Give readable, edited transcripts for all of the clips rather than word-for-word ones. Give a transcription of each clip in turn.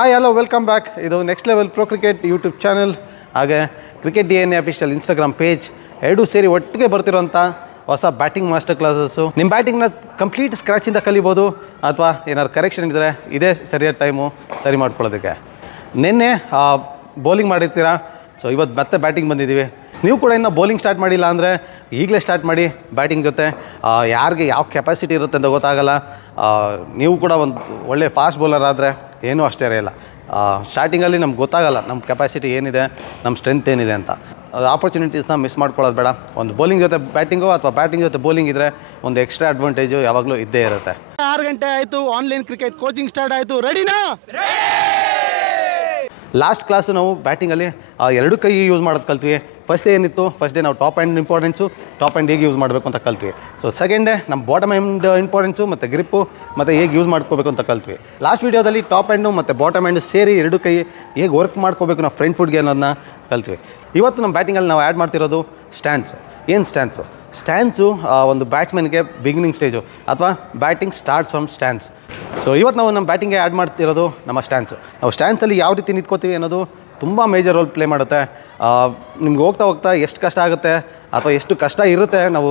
Hello welcome back. ಇದು next level pro cricket YouTube channel ಹಾಗೆ cricket DNA official Instagram page ಎರಡೂ ಸೇರಿ ಒಟ್ಟಿಗೆ ಬರ್ತಿರೋಂಥ ಹೊಸ ಬ್ಯಾಟಿಂಗ್ ಮಾಸ್ಟರ್ ಕ್ಲಾಸಸ್ಸು. ನಿಮ್ಮ ಬ್ಯಾಟಿಂಗ್ನ ಕಂಪ್ಲೀಟ್ ಸ್ಕ್ರ್ಯಾಚಿಂದ ಕಲಿಬೋದು ಅಥವಾ ಏನಾದ್ರು ಕರೆಕ್ಷನ್ ಇದ್ದರೆ ಇದೇ ಸರಿಯಾದ ಟೈಮು ಸರಿ ಮಾಡ್ಕೊಳ್ಳೋದಕ್ಕೆ. ನಿನ್ನೆ ಬೌಲಿಂಗ್ ಮಾಡಿರ್ತೀರಾ, ಸೊ ಇವತ್ತು ಮತ್ತೆ ಬ್ಯಾಟಿಂಗ್ ಬಂದಿದ್ದೀವಿ. ನೀವು ಕೂಡ ಇನ್ನೂ ಬೌಲಿಂಗ್ ಸ್ಟಾರ್ಟ್ ಮಾಡಿಲ್ಲ ಅಂದರೆ ಈಗಲೇ ಸ್ಟಾರ್ಟ್ ಮಾಡಿ ಬ್ಯಾಟಿಂಗ್ ಜೊತೆ. ಯಾರಿಗೆ ಯಾವ ಕೆಪಾಸಿಟಿ ಇರುತ್ತೆ ಅಂತ ಗೊತ್ತಾಗಲ್ಲ. ನೀವು ಕೂಡ ಒಂದು ಒಳ್ಳೆ ಫಾಸ್ಟ್ ಬೌಲರ್ ಆದರೆ ಏನೂ ಅಷ್ಟೇ ಇರಲ್ಲ. ಸ್ಟಾರ್ಟಿಂಗಲ್ಲಿ ನಮ್ಗೆ ಗೊತ್ತಾಗಲ್ಲ ನಮ್ಮ ಕೆಪಾಸಿಟಿ ಏನಿದೆ, ನಮ್ಮ ಸ್ಟ್ರೆಂತ್ ಏನಿದೆ ಅಂತ. ಆಪರ್ಚುನಿಟೀಸ್ನ ಮಿಸ್ ಮಾಡ್ಕೊಳ್ಳೋದು ಬೇಡ. ಒಂದು ಬೌಲಿಂಗ್ ಜೊತೆ ಬ್ಯಾಟಿಂಗು ಅಥವಾ ಬ್ಯಾಟಿಂಗ್ ಜೊತೆ ಬೌಲಿಂಗ್ ಇದ್ದರೆ ಒಂದು ಎಕ್ಸ್ಟ್ರಾ ಅಡ್ವಾಂಟೇಜು ಯಾವಾಗಲೂ ಇದ್ದೇ ಇರುತ್ತೆ. 6 ಗಂಟೆ ಆಯಿತು, ಆನ್ಲೈನ್ ಕ್ರಿಕೆಟ್ ಕೋಚಿಂಗ್ ಸ್ಟಾರ್ಟ್ ಆಯಿತು. ರೆಡಿನಾ? ಲಾಸ್ಟ್ ಕ್ಲಾಸು ನಾವು ಬ್ಯಾಟಿಂಗಲ್ಲಿ ಎರಡು ಕೈ ಯೂಸ್ ಮಾಡೋದು ಕಲ್ತ್ವಿ. ಫಸ್ಟ್ ಡೇ ಏನಿತ್ತು, ಫಸ್ಟ್ ಡೇ ನಾವು top and importance, top and ಹೇಗೆ ಯೂಸ್ ಮಾಡಬೇಕು ಅಂತ ಕಲ್ತ್ವಿ. ಸೊ ಸೆಕೆಂಡ್ ಡೇ ನಮ್ಮ ಬಾಟಮ್ ಆ್ಯಂಡ್ ಇಂಪಾರ್ಟೆನ್ಸು ಮತ್ತು ಗ್ರಿಪ್ಪು ಮತ್ತು ಹೇಗೆ ಯೂಸ್ ಮಾಡ್ಕೋಬೇಕು ಅಂತ ಕಲ್ತ್ವಿ. ಲಾಸ್ಟ್ ವೀಡಿಯೋದಲ್ಲಿ ಟಾಪ್ ಆ್ಯಂಡು ಮತ್ತು ಬಾಟಮ್ ಆ್ಯಂಡು ಸೇರಿ ಎರಡು ಕೈ ಹೇಗೆ ವರ್ಕ್ ಮಾಡ್ಕೋಬೇಕು ನಾವು ಫ್ರಂಟ್ ಫುಟ್ಗೆ ಅನ್ನೋದನ್ನ ಕಲ್ತ್ವಿ. ಇವತ್ತು ನಮ್ಮ ಬ್ಯಾಟಿಂಗಲ್ಲಿ ನಾವು ಆ್ಯಡ್ ಮಾಡ್ತಿರೋದು ಸ್ಟ್ಯಾನ್ಸು. ಏನು ಸ್ಟ್ಯಾನ್ಸು? ಸ್ಟ್ಯಾನ್ಸು ಒಂದು ಬ್ಯಾಟ್ಸ್ಮನ್ಗೆ ಬಿಗಿನಿಂಗ್ ಸ್ಟೇಜು ಅಥವಾ batting starts from stance. So ಇವತ್ತು ನಾವು ನಮ್ಮ ಬ್ಯಾಟಿಂಗ್ಗೆ ಆ್ಯಡ್ ಮಾಡ್ತಿರೋದು ನಮ್ಮ ಸ್ಟ್ಯಾನ್ಸು. ನಾವು ಸ್ಟ್ಯಾನ್ಸಲ್ಲಿ ಯಾವ ರೀತಿ ನಿಂತ್ಕೋತೀವಿ ಅನ್ನೋದು ತುಂಬ ಮೇಜರ್ ರೋಲ್ ಪ್ಲೇ ಮಾಡುತ್ತೆ. ನಿಮ್ಗೆ ಹೋಗ್ತಾ ಹೋಗ್ತಾ ಎಷ್ಟು ಕಷ್ಟ ಆಗುತ್ತೆ ಅಥವಾ ಎಷ್ಟು ಕಷ್ಟ ಇರುತ್ತೆ ನಾವು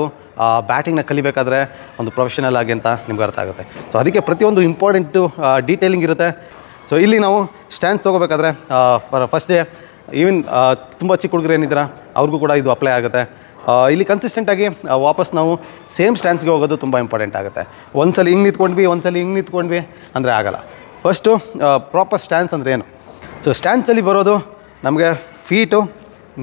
ಬ್ಯಾಟಿಂಗ್ನ ಕಲಿಬೇಕಾದ್ರೆ ಒಂದು ಪ್ರೊಫೆಷನಲ್ ಆಗಿ ಅಂತ ನಿಮ್ಗೆ ಅರ್ಥ ಆಗುತ್ತೆ. ಸೊ ಅದಕ್ಕೆ ಪ್ರತಿಯೊಂದು ಇಂಪಾರ್ಟೆಂಟು ಡೀಟೇಲಿಂಗ್ ಇರುತ್ತೆ. ಸೊ ಇಲ್ಲಿ ನಾವು ಸ್ಟ್ಯಾನ್ಸ್ ತೊಗೋಬೇಕಾದ್ರೆ ಫಸ್ಟ್ ಡೇ ಈವನ್ ತುಂಬ ಚಿಕ್ಕ ಹುಡುಗರು ಏನಿದ್ದೀರಾ ಅವ್ರಿಗೂ ಕೂಡ ಇದು ಅಪ್ಲೈ ಆಗುತ್ತೆ. ಇಲ್ಲಿ ಕನ್ಸಿಸ್ಟೆಂಟಾಗಿ ವಾಪಸ್ ನಾವು ಸೇಮ್ ಸ್ಟ್ಯಾನ್ಸ್ಗೆ ಹೋಗೋದು ತುಂಬ ಇಂಪಾರ್ಟೆಂಟ್ ಆಗುತ್ತೆ. ಒಂದ್ಸಲ ಹಿಂಗೆ ನಿಂತ್ಕೊಂಡ್ವಿ, ಒಂದ್ಸಲ ಹಿಂಗೆ ನಿಂತ್ಕೊಂಡ್ವಿ ಅಂದರೆ ಆಗಲ್ಲ. ಫಸ್ಟು ಪ್ರಾಪರ್ ಸ್ಟ್ಯಾನ್ಸ್ ಅಂದರೆ ಏನು? ಸೊ ಸ್ಟ್ಯಾನ್ಸಲ್ಲಿ ಬರೋದು ನಮಗೆ ಫೀಟು,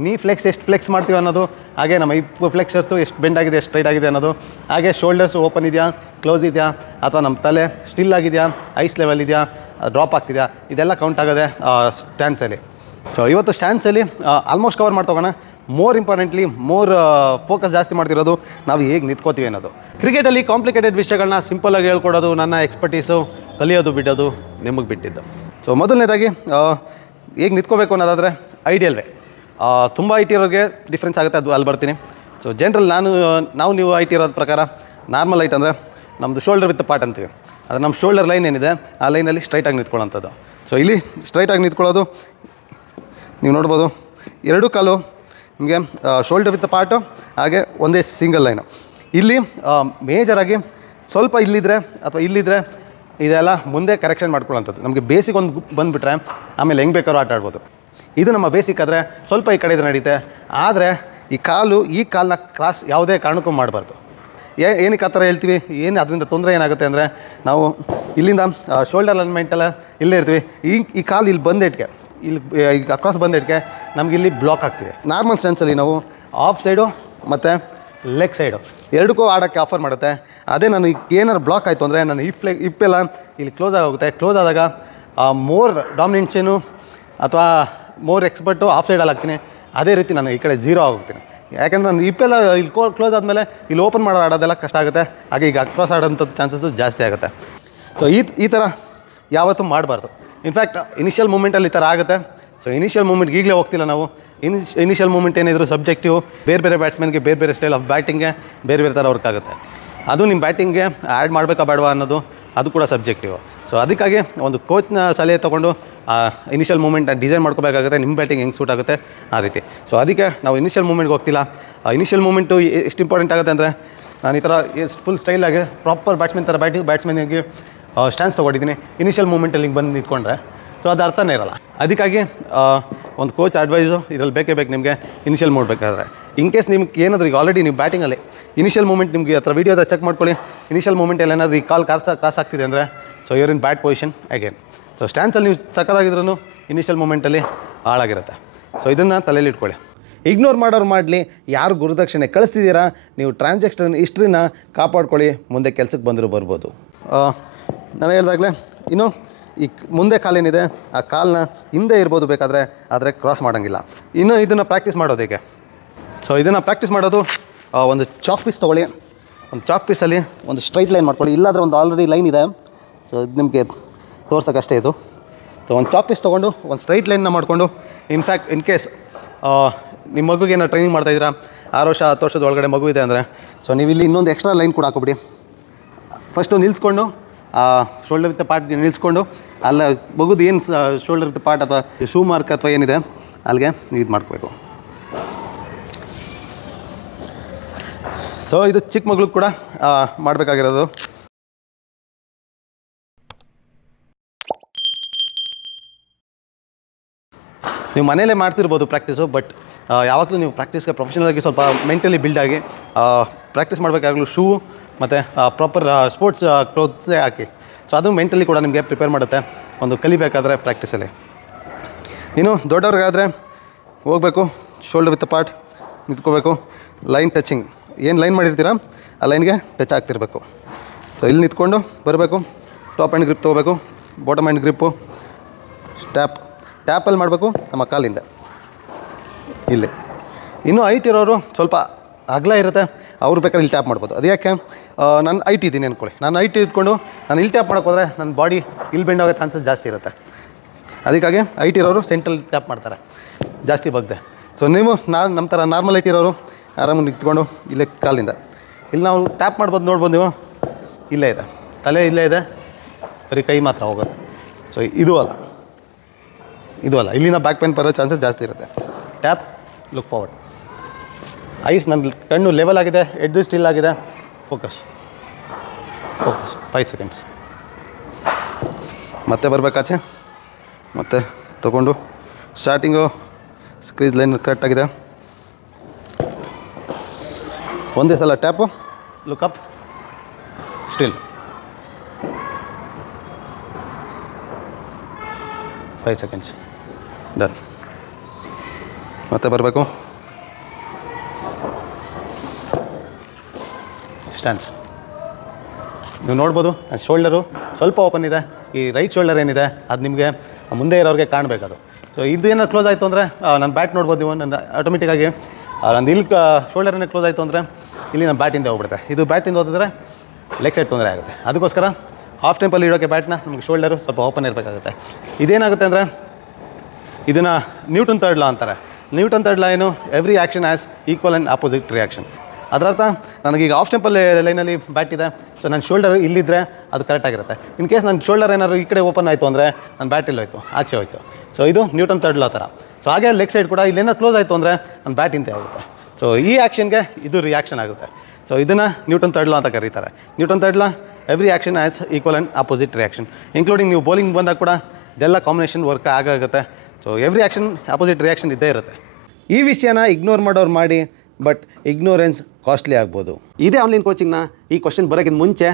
ನೀ ಫ್ಲೆಕ್ಸ್ ಎಷ್ಟು ಫ್ಲೆಕ್ಸ್ ಮಾಡ್ತೀವಿ ಅನ್ನೋದು, ಹಾಗೆ ನಮ್ಮ ಹಿಪ್ ಫ್ಲೆಕ್ಸರ್ಸು ಎಷ್ಟು ಬೆಂಡ್ ಆಗಿದೆ, ಎಷ್ಟು ಸ್ಟ್ರೈಟ್ ಆಗಿದೆ ಅನ್ನೋದು, ಹಾಗೆ ಶೋಲ್ಡರ್ಸು ಓಪನ್ ಇದೆಯಾ, ಕ್ಲೋಸ್ ಇದೆಯಾ, ಅಥವಾ ನಮ್ಮ ತಲೆ ಸ್ಟಿಲ್ ಆಗಿದೆಯಾ, ಐಸ್ ಲೆವೆಲ್ ಇದೆಯಾ, ಡ್ರಾಪ್ ಆಗ್ತಿದೆಯಾ, ಇದೆಲ್ಲ ಕೌಂಟ್ ಆಗೋದೆ ಸ್ಟ್ಯಾನ್ಸಲ್ಲಿ. ಸೊ ಇವತ್ತು ಸ್ಟ್ಯಾನ್ಸಲ್ಲಿ ಆಲ್ಮೋಸ್ಟ್ ಕವರ್ ಮಾಡ್ತೋಗೋಣ. ಮೋರ್ ಇಂಪಾರ್ಟೆಂಟ್ಲಿ ಫೋಕಸ್ ಜಾಸ್ತಿ ಮಾಡ್ತಿರೋದು ನಾವು ಹೇಗೆ ನಿಂತ್ಕೋತೀವಿ ಅನ್ನೋದು. ಕ್ರಿಕೆಟಲ್ಲಿ ಕಾಂಪ್ಲಿಕೇಟೆಡ್ ವಿಷಯಗಳನ್ನ ಸಿಂಪಲ್ಲಾಗಿ ಹೇಳ್ಕೊಡೋದು ನನ್ನ ಎಕ್ಸ್ಪರ್ಟೀಸು, ಕಲಿಯೋದು ಬಿಡೋದು ನಿಮಗೆ ಬಿಟ್ಟಿದ್ದು. ಸೊ ಮೊದಲನೇದಾಗಿ ಹೇಗೆ ನಿಂತ್ಕೋಬೇಕು ಅನ್ನೋದಾದರೆ ಐಡಿಯಲ್ ವೇ. ತುಂಬ ಐ ಟಿ ಇರೋರಿಗೆ ಡಿಫ್ರೆನ್ಸ್ ಆಗುತ್ತೆ, ಅದು ಅಲ್ಲಿ ಬರ್ತೀನಿ. ಸೊ ಜನರಲ್ ನಾವು ನೀವು ಐ ಟಿ ಇರೋದ ಪ್ರಕಾರ ನಾರ್ಮಲ್ ಐಟ್ ಅಂದರೆ ನಮ್ಮದು ಶೋಲ್ಡರ್ ವಿತ್ ಪಾರ್ಟ್ ಅಂತೀವಿ. ಅದು ನಮ್ಮ ಶೋಲ್ಡರ್ ಲೈನ್ ಏನಿದೆ ಆ ಲೈನಲ್ಲಿ ಸ್ಟ್ರೈಟಾಗಿ ನಿಂತ್ಕೊಳ್ಳೋಂಥದ್ದು. ಸೊ ಇಲ್ಲಿ ಸ್ಟ್ರೈಟಾಗಿ ನಿಂತ್ಕೊಳ್ಳೋದು ನೀವು ನೋಡ್ಬೋದು. ಎರಡೂ ಕಾಲು ನಿಮಗೆ ಶೋಲ್ಡರ್ ವಿತ್ ಪಾರ್ಟು, ಹಾಗೆ ಒಂದೇ ಸಿಂಗಲ್ ಲೈನು. ಇಲ್ಲಿ ಮೇಜರಾಗಿ ಸ್ವಲ್ಪ ಇಲ್ಲಿದ್ದರೆ ಅಥವಾ ಇಲ್ಲಿದ್ದರೆ ಇದೆಲ್ಲ ಮುಂದೆ ಕರೆಕ್ಷನ್ ಮಾಡ್ಕೊಳ್ಳೋಂಥದ್ದು. ನಮಗೆ ಬೇಸಿಕ್ ಒಂದು ಬಂದುಬಿಟ್ರೆ ಆಮೇಲೆ ಹೆಂಗೆ ಬೇಕಾದ್ರೂ ಆಟ ಆಡ್ಬೋದು. ಇದು ನಮ್ಮ ಬೇಸಿಕ್ ಆದರೆ ಸ್ವಲ್ಪ ಈ ಕಡೆ ಇದ್ರೆ ನಡೀತೆ. ಆದರೆ ಈ ಕಾಲನ್ನ ಕ್ರಾಸ್ ಯಾವುದೇ ಕಾರಣಕ್ಕೂ ಮಾಡಬಾರ್ದು. ಏನಕ್ಕೆ ಆ ಥರ ಹೇಳ್ತೀವಿ, ಏನು ಅದರಿಂದ ತೊಂದರೆ ಏನಾಗುತ್ತೆ ಅಂದರೆ ನಾವು ಇಲ್ಲಿಂದ ಶೋಲ್ಡರ್ ಅಲೈನ್ಮೆಂಟೆಲ್ಲ ಇಲ್ಲೇ ಇರ್ತೀವಿ. ಈ ಕಾಲು ಇಲ್ಲಿ ಬಂದಿಟ್ಗೆ, ಇಲ್ಲಿ ಈಗ ಅಕ್ರಾಸ್ ಬಂದಿಟ್ಗೆ ನಮ್ಗೆ ಇಲ್ಲಿ ಬ್ಲಾಕ್ ಆಗ್ತಿದೆ. ನಾರ್ಮಲ್ ಸ್ಟ್ಯಾನ್ಸಲ್ಲಿ ನಾವು ಆಫ್ ಸೈಡು ಮತ್ತು ಲೆಗ್ ಸೈಡು ಎರಡಕ್ಕೂ ಆಡೋಕ್ಕೆ ಆಫರ್ ಮಾಡುತ್ತೆ. ಅದೇ ನಾನು ಏನಾದ್ರು ಬ್ಲಾಕ್ ಆಯಿತು ಅಂದರೆ ನಾನು ಹಿಪ್ಪೆಲ್ಲ ಇಲ್ಲಿ ಕ್ಲೋಸ್ ಆಗೋಗುತ್ತೆ. ಕ್ಲೋಸ್ ಆದಾಗ ಮೋರ್ ಡಾಮಿನೇಷನು ಅಥವಾ ಮೋರ್ ಎಕ್ಸ್ಪರ್ಟು ಆಫ್ ಸೈಡಲ್ಲಿ ಹಾಕ್ತೀನಿ. ಅದೇ ರೀತಿ ನಾನು ಈ ಕಡೆ ಝೀರೋ ಆಗೋಗ್ತೀನಿ. ಯಾಕೆಂದರೆ ನಾನು ಹಿಪ್ಪೆಲ್ಲ ಇಲ್ಲಿ ಕ್ಲೋಸ್ ಆದಮೇಲೆ ಇಲ್ಲಿ ಓಪನ್ ಮಾಡೋ ಆಡೋದೆಲ್ಲ ಕಷ್ಟ ಆಗುತ್ತೆ. ಹಾಗೆ ಈಗ ಅಕ್ರಾಸ್ ಆಡೋಂಥದ್ದು ಚಾನ್ಸಸ್ಸು ಜಾಸ್ತಿ ಆಗುತ್ತೆ. ಸೊ ಈ ಥರ ಯಾವತ್ತೂ ಮಾಡಬಾರ್ದು. ಇನ್ಫ್ಯಾಕ್ಟ್ ಇನಿಷಿಯಲ್ ಮೂಮೆಂಟಲ್ಲಿ ಈ ಥರ ಆಗುತ್ತೆ. ಸೊ ಇನಿಷಿಯಲ್ ಮೂಮೆಂಟ್ಗೆ ಈಗಲೇ ಹೋಗ್ತಿಲ್ಲ ನಾವು. ಇನಿಷಿಯಲ್ ಮೂಮೆಂಟ್ ಏನಿದ್ರು ಸಬ್ಜೆಕ್ಟಿವ್. ಬೇರೆ ಬ್ಯಾಟ್ಸ್ಮನ್ಗೆ ಬೇರೆ ಸ್ಟೈಲ್ ಆಫ್ ಬ್ಯಾಟಿಂಗ್ಗೆ ಬೇರೆ ಥರ ವರ್ಕ್ ಆಗುತ್ತೆ. ಅದು ನಿಮ್ಮ ಬ್ಯಾಟಿಂಗ್ಗೆ ಆ್ಯಡ್ ಮಾಡಬೇಕಾ ಬೇಡವಾ ಅನ್ನೋದು ಅದು ಕೂಡ ಸಬ್ಜೆಕ್ಟಿವ್. ಸೊ ಅದಕ್ಕಾಗಿ ಒಂದು ಕೋಚ್ನ ಸಲಹೆ ತೊಗೊಂಡು ಇನಿಷಿಯಲ್ ಮೂಮೆಂಟ್ ಡಿಸೈನ್ ಮಾಡ್ಕೋಬೇಕಾಗುತ್ತೆ. ನಿಮ್ಮ ಬ್ಯಾಟಿಂಗ್ ಹೆಂಗೆ ಸೂಟ್ ಆಗುತ್ತೆ ಆ ರೀತಿ. ಸೊ ಅದಕ್ಕೆ ನಾವು ಇನಿಷಿಯಲ್ ಮೂಮೆಂಟ್ಗೆ ಹೋಗ್ತಿಲ್ಲ. ಇನಿಷಿಯಲ್ ಮೂಮೆಂಟು ಎಷ್ಟು ಇಂಪಾರ್ಟೆಂಟ್ ಆಗುತ್ತೆ ಅಂದರೆ ನಾನು ಈ ಥರ ಫುಲ್ ಸ್ಟೈಲಾಗಿ ಪ್ರಾಪರ್ ಬ್ಯಾಟ್ಸ್ಮನ್ ಥರ ಬ್ಯಾಟ್ಸ್ಮನ್ನಿಗೆ ಸ್ಟ್ಯಾನ್ಸ್ ತೊಗೊಂಡಿದ್ದೀನಿ. ಇನಿಷಿಯಲ್ ಮೂಮೆಂಟಲ್ಲಿ ಹಿಂಗೆ ಬಂದು ನಿಂತ್ಕೊಂಡ್ರೆ ಸೊ ಅದು ಅರ್ಥನೇ ಇರೋಲ್ಲ. ಅದಕ್ಕಾಗಿ ಒಂದು ಕೋಚ್ ಅಡ್ವೈಸು ಇದರಲ್ಲಿ ಬೇಕೇ ಬೇಕು ನಿಮಗೆ ಇನಿಷಿಯಲ್ ಮಾಡಬೇಕಾದ್ರೆ. ಇನ್ ಕೇಸ್ ನಿಮ್ಗೆ ಏನಾದರೂ ಈಗ ಆಲ್ರೆಡಿ ನೀವು ಬ್ಯಾಟಿಂಗಲ್ಲಿ ಇನಿಷಿಯಲ್ ಮೂಮೆಂಟ್ ನಿಮಗೆ ಆ ಥರ ವೀಡಿಯೋದ ಚೆಕ್ ಮಾಡ್ಕೊಳ್ಳಿ. ಇನಿಷಿಯಲ್ ಮೂಮೆಂಟಲ್ಲಿ ಏನಾದರೂ ಈ ಕಾಲ್ ಕ್ರಾಸ್ ಆಗ್ತಿದೆ ಅಂದರೆ so you're in bad position again. So ಸ್ಟ್ಯಾನ್ಸಲ್ಲಿ ನೀವು ಸಕ್ಕದಾಗಿದ್ರೂ ಇನಿಷಿಯಲ್ ಮೂಮೆಂಟಲ್ಲಿ ಹಾಳಾಗಿರುತ್ತೆ. ಸೊ ಇದನ್ನು ತಲೆಯಲ್ಲಿ ಇಟ್ಕೊಳ್ಳಿ. ಇಗ್ನೋರ್ ಮಾಡೋರು ಮಾಡಲಿ, ಯಾರು ಗುರುದಕ್ಷಿಣೆ ಕಳಿಸ್ತಿದ್ದೀರಾ ನೀವು ಟ್ರಾನ್ಸಾಕ್ಷನ್ ಹಿಸ್ಟ್ರಿನ ಕಾಪಾಡ್ಕೊಳ್ಳಿ. ಮುಂದೆ ಕೆಲಸಕ್ಕೆ ಬರ್ಬೋದು. ನಾನು ಹೇಳಿದಾಗಲೇ ಇನ್ನು ಈ ಮುಂದೆ ಕಾಲೇನಿದೆ ಆ ಕಾಲನ್ನ ಹಿಂದೆ ಇರ್ಬೋದು ಬೇಕಾದರೆ, ಆದರೆ ಕ್ರಾಸ್ ಮಾಡೋಂಗಿಲ್ಲ. ಇನ್ನು ಇದನ್ನು ಪ್ರಾಕ್ಟೀಸ್ ಮಾಡೋದು ಹೇಗೆ? ಸೊ ಇದನ್ನು ಪ್ರಾಕ್ಟೀಸ್ ಮಾಡೋದು ಒಂದು ಚಾಕ್ ಪೀಸ್ ತೊಗೊಳ್ಳಿ. ಒಂದು ಚಾಕ್ ಪೀಸಲ್ಲಿ ಒಂದು ಸ್ಟ್ರೈಟ್ ಲೈನ್ ಮಾಡ್ಕೊಳ್ಳಿ. ಇಲ್ಲಾಂದರೆ ಒಂದು ಆಲ್ರೆಡಿ ಲೈನ್ ಇದೆ. ಸೊ ಇದು ನಿಮಗೆ ತೋರ್ಸೋಕ್ಕಷ್ಟೇ ಇದು. ಸೊ ಒಂದು ಚಾಕ್ ಪೀಸ್ ತೊಗೊಂಡು ಒಂದು ಸ್ಟ್ರೈಟ್ ಲೈನ್ನ ಮಾಡಿಕೊಂಡು, ಇನ್ಫ್ಯಾಕ್ಟ್ ಇನ್ ಕೇಸ್ ನಿಮ್ಮ ಮಗುಗೆ ಏನೋ ಟ್ರೈನಿಂಗ್ ಮಾಡ್ತಾಯಿದ್ದೀರಾ, 6 ವರ್ಷ 10 ವರ್ಷದ ಒಳಗಡೆ ಮಗು ಇದೆ ಅಂದರೆ ಸೊ ನೀವು ಇಲ್ಲಿ ಇನ್ನೊಂದು ಎಕ್ಸ್ಟ್ರಾ ಲೈನ್ ಕೂಡ ಹಾಕೋಬಿಡಿ. ಫಸ್ಟು ನಿಲ್ಲಿಸ್ಕೊಂಡು ಶೋಲ್ಡರ್ ವಿತ್ ಪಾರ್ಟ್ ನಿಲ್ಲಿಸ್ಕೊಂಡು ಅಲ್ಲ ಬಗುದು ಏನು ಶೋಲ್ಡರ್ ವಿತ್ ಪಾರ್ಟ್ ಅಥವಾ ಶೂ ಮಾರ್ಕ್ ಅಥವಾ ಏನಿದೆ ಅಲ್ಲಿಗೆ ಇದು ಮಾಡ್ಕೋಬೇಕು. ಸೊ ಇದು ಚಿಕ್ಕ ಮಗಳು ಕೂಡ ಮಾಡಬೇಕಾಗಿರೋದು. ನೀವು ಮನೇಲೇ ಮಾಡ್ತಿರ್ಬೋದು ಪ್ರಾಕ್ಟೀಸು, ಬಟ್ ಯಾವಾಗಲೂ ನೀವು ಪ್ರಾಕ್ಟೀಸ್ಗೆ ಪ್ರೊಫೆಷನಲಾಗಿ ಸ್ವಲ್ಪ ಮೆಂಟಲಿ ಬಿಲ್ಡ್ ಆಗಿ ಪ್ರಾಕ್ಟೀಸ್ ಮಾಡಬೇಕಾಗಲೂ ಶೂ ಮತ್ತು ಪ್ರಾಪರ್ ಸ್ಪೋರ್ಟ್ಸ್ ಕ್ಲೋತ್ಸೇ ಹಾಕಿ. ಸೊ ಅದು ಮೆಂಟಲಿ ಕೂಡ ನಿಮಗೆ ಪ್ರಿಪೇರ್ ಮಾಡುತ್ತೆ ಒಂದು ಕಲಿಬೇಕಾದ್ರೆ ಪ್ರಾಕ್ಟೀಸಲ್ಲಿ. ಇನ್ನು ದೊಡ್ಡವ್ರಿಗಾದರೆ ಹೋಗಬೇಕು, ಶೋಲ್ಡರ್ ವಿತ್ ಪಾರ್ಟ್ ನಿಂತ್ಕೋಬೇಕು, ಲೈನ್ ಟಚಿಂಗ್ ಏನು ಲೈನ್ ಮಾಡಿರ್ತೀರ ಆ ಲೈನ್ಗೆ ಟಚ್ ಆಗ್ತಿರಬೇಕು. ಸೊ ಇಲ್ಲಿ ನಿಂತ್ಕೊಂಡು ಬರಬೇಕು, ಟಾಪ್ ಆ್ಯಂಡ್ ಗ್ರಿಪ್ ತೊಗೋಬೇಕು, ಬಾಟಮ್ ಆ್ಯಂಡ್ ಗ್ರಿಪ್ಪು ಟ್ಯಾಪಲ್ಲಿ ಮಾಡಬೇಕು ನಮ್ಮ ಕಾಲಿಂದ ಇಲ್ಲಿ. ಇನ್ನೂ ಹೈಟ್ ಇರೋರು ಸ್ವಲ್ಪ ಅಗಲ ಇರುತ್ತೆ, ಅವ್ರು ಬೇಕಾದ್ರೆ ಇಲ್ಲಿ ಟ್ಯಾಪ್ ಮಾಡ್ಬೋದು. ಅದು ಯಾಕೆ, ನಾನು ಹೈಟ್ ಇದ್ದೀನಿ ಅಂದ್ಕೊಳ್ಳಿ, ನಾನು ಹೈಟ್ ಇಟ್ಕೊಂಡು ನಾನು ಇಲ್ಲಿ ಟ್ಯಾಪ್ ಮಾಡೋಕೆ ಹೋದರೆ ನನ್ನ ಬಾಡಿ ಇಲ್ಲಿ ಬೆಂಡ್ ಆಗೋ ಚಾನ್ಸಸ್ ಜಾಸ್ತಿ ಇರುತ್ತೆ. ಅದಕ್ಕಾಗಿ ಹೈಟ್ ಇರೋರು ಸೆಂಟ್ರಲ್ಲಿ ಟ್ಯಾಪ್ ಮಾಡ್ತಾರೆ ಜಾಸ್ತಿ ಬಗ್ದೆ. ಸೊ ನೀವು ನಮ್ಮ ಥರ ನಾರ್ಮಲ್ ಹೈಟ್ ಇರೋರು ಆರಾಮಾಗಿ ನಿಂತ್ಕೊಂಡು ಇಲ್ಲೇ ಕಾಲಿಂದ ಇಲ್ಲಿ ನಾವು ಟ್ಯಾಪ್ ಮಾಡ್ಬೋದು. ನೋಡ್ಬೋದು ನೀವು, ಇಲ್ಲೇ ಇದೆ ತಲೆ, ಇಲ್ಲೇ ಇದೆ, ಬರೀ ಕೈ ಮಾತ್ರ ಹೋಗೋದು. ಸೊ ಇದು ಅಲ್ಲ, ಇಲ್ಲಿನ ಬ್ಯಾಕ್ ಪೇನ್ ಬರೋ ಚಾನ್ಸಸ್ ಜಾಸ್ತಿ ಇರುತ್ತೆ. ಟ್ಯಾಪ್, ಲುಕ್ ಫಾರ್ವರ್ಡ್, ಐಸ್ ನನ್ನ ಕಣ್ಣು ಲೆವೆಲ್ ಆಗಿದೆ, ಎಡ್ದು ಸ್ಟಿಲ್ ಆಗಿದೆ, ಫೋಕಸ್ 5 ಸೆಕೆಂಡ್ಸ್. ಮತ್ತೆ ಬರಬೇಕಾಚೆ, ಮತ್ತೆ ತೊಗೊಂಡು ಸ್ಟಾರ್ಟಿಂಗು ಸ್ಕ್ರೀಸ್ ಲೈನ್ ಕರೆಕ್ಟಾಗಿದೆ, ಒಂದೇ ಸಲ tap, look up, still 5 seconds, done. ಮತ್ತೆ ಬರಬೇಕು, ಸ್ಟ್ಯಾನ್ಸ್. ನೀವು ನೋಡ್ಬೋದು ಶೋಲ್ಡರು ಸ್ವಲ್ಪ ಓಪನ್ ಇದೆ, ಈ ರೈಟ್ ಶೋಲ್ಡರ್ ಏನಿದೆ ಅದು ನಿಮಗೆ ಮುಂದೆ ಇರೋರಿಗೆ ಕಾಣಬೇಕದು. ಸೊ ಇದು ಏನಾದ್ರು ಕ್ಲೋಸ್ ಆಯಿತು ಅಂದರೆ ನಾನು ಬ್ಯಾಟ್ ನೋಡ್ಬೋದು ನೀವು, ನನ್ನ ಆಟೋಮೆಟಿಕ್ಕಾಗಿ ನಂದು ಇಲ್ಲಿ ಶೋಲ್ಡರ್ ಏನೇ ಕ್ಲೋಸ್ ಆಯಿತು ಅಂದರೆ ಇಲ್ಲಿ ನಾನು ಬ್ಯಾಟಿಂದ ಹೋಗ್ಬಿಡುತ್ತೆ. ಇದು ಬ್ಯಾಟಿಂದ ಹೋದ್ರೆ ಲೆಗ್ ಸೈಡ್ ತೊಂದರೆ ಆಗುತ್ತೆ. ಅದಕ್ಕೋಸ್ಕರ ಹಾಫ್ ಟೆಂಪಲ್ಲಿ ಇಡೋಕ್ಕೆ ಬ್ಯಾಟ್ನ ನಮಗೆ ಶೋಲ್ಡರು ಸ್ವಲ್ಪ ಓಪನ್ ಇರಬೇಕಾಗುತ್ತೆ. ಇದೇನಾಗುತ್ತೆ ಅಂದರೆ ಇದನ್ನು ನ್ಯೂಟನ್ ಥರ್ಡ್ ಲಾ ಅಂತಾರೆ. ನ್ಯೂಟನ್ ಥರ್ಡ್ ಲಾ ಏನು, every action as equal and opposite reaction. ಅದರರ್ಥ ನನಗೀಗ ಆಫ್ ಟೆಂಪಲ್ ಲೈನಲ್ಲಿ ಬ್ಯಾಟ್ ಇದೆ, ಸೊ ನನ್ನ ಶೋಲ್ಡರ್ ಇಲ್ಲಿದ್ದರೆ ಅದು ಕರೆಕ್ಟಾಗಿರುತ್ತೆ. ಇನ್ ಕೇಸ್ ನನ್ನ ಶೋಲ್ಡರ್ ಏನಾದ್ರು ಈ ಕಡೆ ಓಪನ್ ಆಯಿತು ಅಂದರೆ ನನ್ನ ಬ್ಯಾಟ್ ಇಲ್ಲಿ ಹೋಯ್ತು, ಆಚೆ ಹೋಯ್ತು. ಸೊ ಇದು ನ್ಯೂಟನ್ ಥರ್ಡ್ ಲಾ ಥರ. ಸೊ ಹಾಗೆ ಲೆಗ್ ಸೈಡ್ ಕೂಡ ಇಲ್ಲೇನಾದ್ರು ಕ್ಲೋಸ್ ಆಯಿತು ಅಂದರೆ ನನ್ನ ಬ್ಯಾಟ್ ಇಂತೆ ಆಗುತ್ತೆ. ಸೊ ಈ ಆ್ಯಕ್ಷನ್ಗೆ ಇದು ರಿಯಾಕ್ಷನ್ ಆಗುತ್ತೆ. ಸೊ ಇದನ್ನು ನ್ಯೂಟನ್ ಥರ್ಡ್ ಲಾ ಅಂತ ಕರೀತಾರೆ. Newton third law, every action as equal and opposite reaction. Including ನೀವು ಬೌಲಿಂಗ್ ಬಂದಾಗ ಕೂಡ ಇದೆಲ್ಲ ಕಾಂಬಿನೇಷನ್ ವರ್ಕ್ ಆಗುತ್ತೆ. So every action opposite reaction ಇದ್ದೇ ಇರುತ್ತೆ. ಈ ವಿಷಯನ ಇಗ್ನೋರ್ ಮಾಡೋರು ಮಾಡಿ, ಬಟ್ ಇಗ್ನೋರೆನ್ಸ್ ಕಾಸ್ಟ್ಲಿ ಆಗ್ಬೋದು. ಇದೇ ಆನ್ಲೈನ್ ಕೋಚಿಂಗ್ನ ಈ ಕ್ವಶನ್ ಬರೋಕ್ಕಿಂತ ಮುಂಚೆ